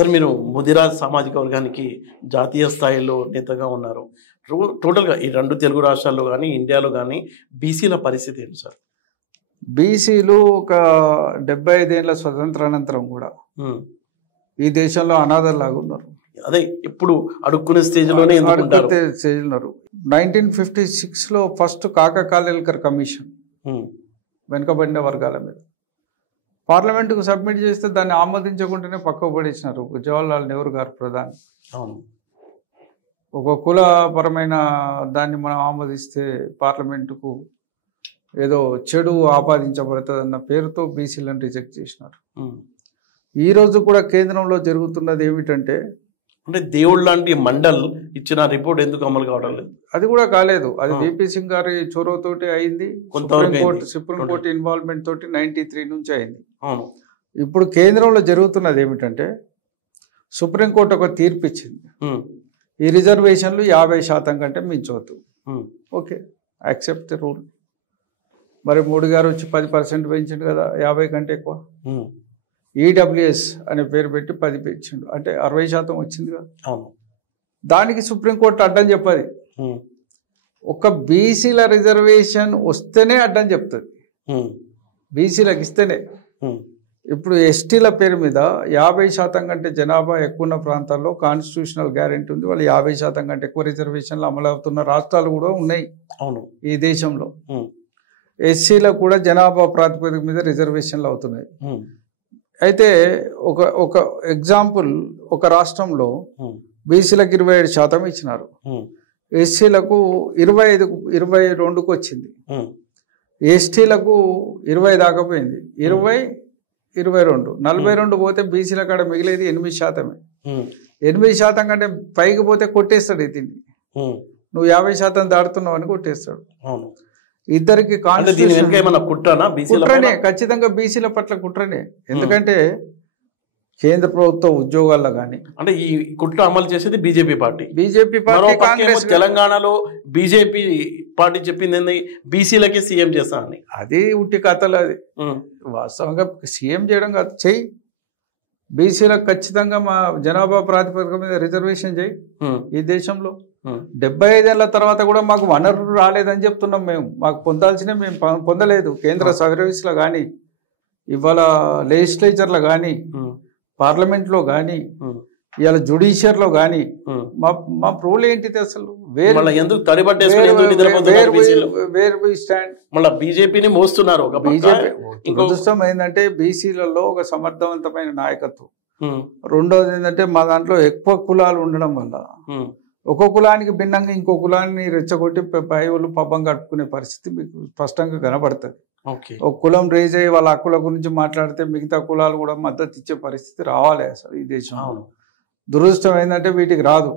Sir మీరు ముదిరాజ్ సామాజిక వర్గానికి జాతీయ స్థాయిలో నేతగా ఉన్నారు. టోటల్గా ఈ 2 తెలుగు రాష్ట్రాల్లో కానీ ఇండియాలో కానీ బీసీల పరిస్థితి ఏంటి సార్? బీసీలు ఒక 75 ఏళ్ల స్వతంత్రానంతరం కూడా ఈ దేశంలో అనాథల్లాగా ఉన్నారు. అదే ఇప్పుడు అడుక్కునే స్టేజ్లోనే స్టేజ్ ఉన్నారు. 1956లో ఫస్ట్ కాకా కాలేల్కర్ కమిషన్ వెనుకబడిన వర్గాల మీద పార్లమెంటుకు సబ్మిట్ చేస్తే దాన్ని ఆమోదించకుండానే పక్కకు పడేసినారు జవహర్లాల్ నెహ్రూ గారు ప్రధాని. అవును, ఒక కులపరమైన దాన్ని మనం ఆమోదిస్తే పార్లమెంటుకు ఏదో చెడు ఆపాదించబడుతుంది అన్న పేరుతో బీసీలను రిజెక్ట్ చేసినారు. ఈరోజు కూడా కేంద్రంలో జరుగుతున్నది ఏమిటంటే, అంటే దేవుడు లాంటి మండల్ ఇచ్చిన రిపోర్ట్ ఎందుకు అమలు కావడం లేదు? అది కూడా కాలేదు. అది విపి సింగ్ గారి చొరవతోటి అయింది. సుప్రీంకోర్టు ఇన్వాల్వ్మెంట్ తోటి 93 నుంచి అయింది. ఇప్పుడు కేంద్రంలో జరుగుతున్నది ఏమిటంటే, సుప్రీంకోర్టు ఒక తీర్పు ఇచ్చింది, ఈ రిజర్వేషన్లు 50% కంటే మించవద్దు. Okay, accept rule. మరి మోడీ గారు వచ్చి 10% పెంచిండు కదా, 50 కంటే ఎక్కువ. ఈడబ్ల్యూఎస్ అనే పేరు పెట్టి 10 పెంచిండు, అంటే 60% వచ్చింది కదా. దానికి సుప్రీంకోర్టు అడ్డం చెప్పది. ఒక బీసీల రిజర్వేషన్ వస్తేనే అడ్డం చెప్తుంది, బీసీలకు ఇస్తేనే. ఇప్పుడు ఎస్టీల పేరు మీద 50% కంటే జనాభా ఎక్కువ ఉన్న ప్రాంతాల్లో కాన్స్టిట్యూషనల్ గ్యారెంటీ ఉంది. వాళ్ళు 50% కంటే ఎక్కువ రిజర్వేషన్లు అమలు అవుతున్న రాష్ట్రాలు కూడా ఉన్నాయి ఈ దేశంలో. ఎస్సీలకు కూడా జనాభా ప్రాతిపదిక మీద రిజర్వేషన్లు అవుతున్నాయి. అయితే ఒక ఎగ్జాంపుల్, ఒక రాష్ట్రంలో బీసీలకు 27% ఇచ్చినారు, ఎస్సీలకు 22కు వచ్చింది, ఎస్టీలకు 20 దాకా పోయింది. 20, 22, 42 పోతే బీసీల కాడ మిగిలేది 8%. 8% కంటే పైకి పోతే కొట్టేస్తాడు దీన్ని. నువ్వు 50% దాడుతున్నావు అని కొట్టేస్తాడు. ఇద్దరికి కుట్రనే, ఖచ్చితంగా బీసీల పట్ల కుట్రనే. ఎందుకంటే కేంద్ర ప్రభుత్వ ఉద్యోగాల్లో కానీ అంటే ఈ కుట్ర అమలు చేసేది బీజేపీ పార్టీ. కాంగ్రెస్ తెలంగాణలో బీజేపీ పార్టీ చెప్పింది బీసీలకి సీఎం చేస్తానని. అది ఉట్టి కథలు. అది వాస్తవంగా సీఎం చేయడం కాదు, చెయ్యి. బీసీలకు ఖచ్చితంగా మా జనాభా ప్రాతిపదిక మీద రిజర్వేషన్ చేయి. ఈ దేశంలో 75 ఏళ్ల తర్వాత కూడా మాకు వనరులు రాలేదని చెప్తున్నాం మేము. మాకు పొందాల్సిన మేము పొందలేదు. కేంద్ర సర్వీస్లో కానీ, ఇవాళ లెజిస్లేచర్లో కానీ, పార్లమెంట్లో కానీ, ఇవాళ జుడిషియర్లో కానీ మా రోల్ ఏంటిది అసలు? బీజేపీని మోస్తున్నారు. దురదృష్టం ఏంటంటే బీసీలలో ఒక సమర్థవంతమైన నాయకత్వం. రెండోది ఏంటంటే మా దాంట్లో ఎక్కువ కులాలు ఉండడం వల్ల ఒక కులానికి భిన్నంగా ఇంకో కులాన్ని రెచ్చగొట్టి పై వాళ్ళు పబ్బం కట్టుకునే పరిస్థితి మీకు స్పష్టంగా కనబడుతుంది. ఒక కులం రేజ్ అయ్యి వాళ్ళ హక్కుల గురించి మాట్లాడితే మిగతా కులాలు కూడా మద్దతు ఇచ్చే పరిస్థితి రావాలి అసలు ఈ దేశంలో. దురదృష్టం ఏంటంటే వీటికి రాదు.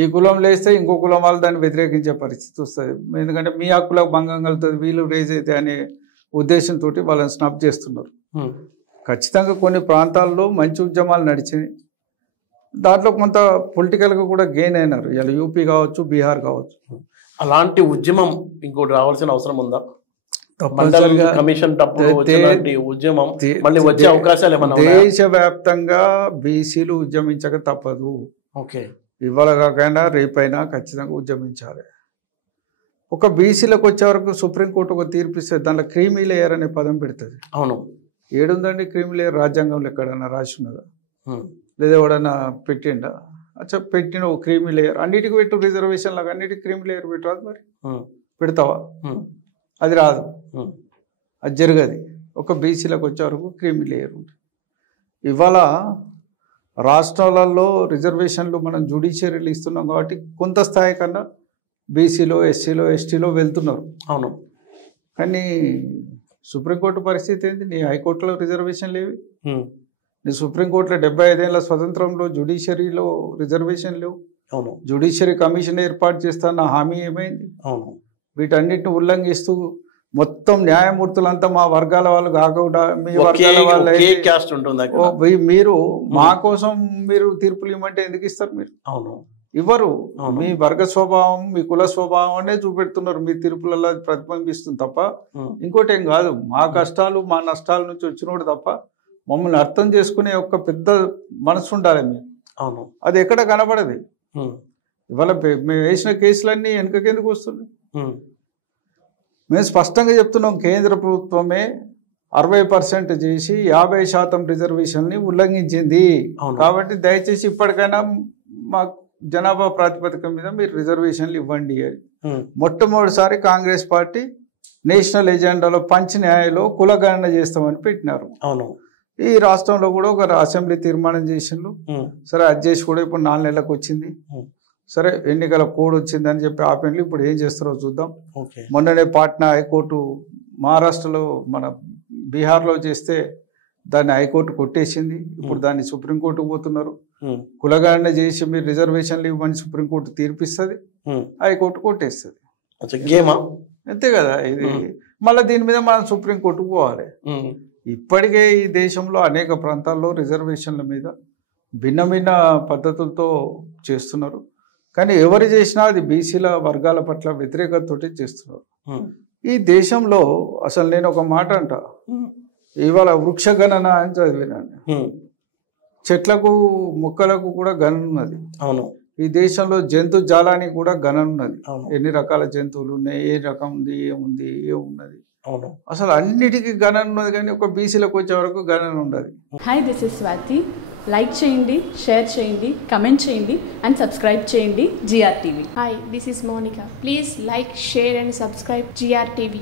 ఈ కులం లేస్తే ఇంకో కులం వాళ్ళు దాన్ని వ్యతిరేకించే పరిస్థితి వస్తుంది. ఎందుకంటే మీ హక్కులకు భంగం కలుగుతుంది, వీళ్ళు రేజ్ అయితే అనే ఉద్దేశంతో వాళ్ళని స్నబ్ చేస్తున్నారు. ఖచ్చితంగా కొన్ని ప్రాంతాల్లో మంచి ఉద్యమాలు నడిచినాయి. దాంట్లో కొంత పొలిటికల్గా కూడా గెయిన్ అయినారు. ఇలా యూపీ కావచ్చు, బీహార్ కావచ్చు. అలాంటి ఉద్యమం ఇంకోటి రావాల్సిన అవసరం ఉందా? దేశవ్యాప్తంగా బీసీలు ఉద్యమించక తప్పదు. ఇవాళ కాకైనా రేపైనా ఖచ్చితంగా ఉద్యమించాలి. ఒక బీసీలకు వచ్చే వరకు సుప్రీంకోర్టు ఒక తీర్పు ఇస్తే దాంట్లో క్రీమీ లేయర్ అనే పదం పెడుతుంది. అవును, ఏడుందండి క్రీమీ లేయర్? రాజ్యాంగంలో ఎక్కడన్నా రాసి ఉన్నదా? లేదా ఎవడన్నా పెట్టిండా? అచ్చా, పెట్టిన ఒక క్రీమీ లేయర్ అన్నిటికీ పెట్టు. రిజర్వేషన్ లాగా అన్నిటికీ క్రీమీ లేయర్ పెట్టరాదు. మరి పెడతావా? అది రాదు, అది జరగదు. ఒక బీసీలకు వచ్చే వరకు క్రీమీ లేయర్ ఉంటుంది. ఇవాళ రాష్ట్రాలలో రిజర్వేషన్లు మనం జ్యుడిషియరీలు ఇస్తున్నాం కాబట్టి కొంత స్థాయి కన్నా బీసీలో, ఎస్సీలో, ఎస్టీలో వెళ్తున్నారు. అవును, కానీ సుప్రీంకోర్టు పరిస్థితి ఏంటి? నీ హైకోర్టులో రిజర్వేషన్ లేవు, నీ సుప్రీంకోర్టులో 75 ఏళ్ల స్వతంత్రంలో జ్యుడిషియరీలో రిజర్వేషన్ లేవు. అవును, జ్యుడిషియరీ కమిషన్ ఏర్పాటు చేస్తాన్న హామీ ఏమైంది? అవును, వీటన్నిటిని ఉల్లంఘిస్తూ మొత్తం న్యాయమూర్తులంతా మా వర్గాల వాళ్ళు కాకుండా మీ వర్గాల వాళ్ళు మీరు మా కోసం మీరు తీర్పులు ఇవ్వమంటే ఎందుకు ఇస్తారు? మీరు ఇవ్వరు. మీ వర్గ స్వభావం, మీ కుల స్వభావం అనే చూపెడుతున్నారు. మీ తీర్పులలో ప్రతిబింబిస్తుంది తప్ప ఇంకోటి ఏం కాదు. మా కష్టాలు, మా నష్టాల నుంచి వచ్చినోడు తప్ప మమ్మల్ని అర్థం చేసుకునే ఒక పెద్ద మనసు ఉండాలి మీకు. అవును, అది ఎక్కడ కనబడదు. ఇవాళ మేము వేసిన కేసులన్నీ వెనుకకెందుకు వస్తున్నాయి? మేము స్పష్టంగా చెప్తున్నాం, కేంద్ర ప్రభుత్వమే 60% చేసి 50% రిజర్వేషన్ని ఉల్లంఘించింది. కాబట్టి దయచేసి ఇప్పటికైనా మాకు జనాభా ప్రాతిపదిక మీద మీరు రిజర్వేషన్లు ఇవ్వండి అని మొట్టమొదటిసారి కాంగ్రెస్ పార్టీ నేషనల్ ఎజెండాలో పంచన్యాయలో కులగణన చేస్తామని పెట్టినారు. అవును, ఈ రాష్ట్రంలో కూడా ఒక అసెంబ్లీ తీర్మానం చేసిండ్రు. సరే అది చేసి కూడా ఇప్పుడు 4 నెలలకు వచ్చింది. సరే ఎన్నికల కోడ్ వచ్చిందని చెప్పి ఆపేండ్లు. ఇప్పుడు ఏం చేస్తారో చూద్దాం. మొన్ననే పాట్నా హైకోర్టు మహారాష్ట్రలో మన బీహార్లో చేస్తే దాన్ని హైకోర్టు కొట్టేసింది. ఇప్పుడు దాన్ని సుప్రీంకోర్టుకు పోతున్నారు. కులగణన చేసి మీరు రిజర్వేషన్లు ఇవ్వని సుప్రీంకోర్టు తీర్పిస్తుంది, హైకోర్టు కొట్టేస్తుంది. అంతే కదా ఇది. మళ్ళీ దీని మీద మనం సుప్రీంకోర్టుకు పోవాలి. ఇప్పటికే ఈ దేశంలో అనేక ప్రాంతాల్లో రిజర్వేషన్ల మీద భిన్న భిన్న పద్ధతులతో చేస్తున్నారు. కానీ ఎవరు చేసినా అది బీసీల వర్గాల పట్ల వ్యతిరేకతతోటి చేస్తున్నారు. ఈ దేశంలో అసలు నేను ఒక మాట అంట, ఇవాళ వృక్ష గణన అని చదివినాను. చెట్లకు మొక్కలకు కూడా గణన ఉన్నది. అవును, ఈ దేశంలో జంతు జాలానికి కూడా గణన ఉన్నది. ఎన్ని రకాల జంతువులు ఉన్నాయి, ఏ రకం ఉంది, ఏముంది, ఏమున్నది. అవును, అసలు అన్నిటికీ గణన ఉన్నది, కానీ ఒక బీసీలకు వచ్చే వరకు గణన ఉండదు. Hi, this is Swathi. Like చేయండి, షేర్ చేయండి, కమెంట్ చేయండి అండ్ సబ్స్క్రైబ్ చేయండి GR TV. Hi, this is Monica. Please like, share and subscribe GR TV.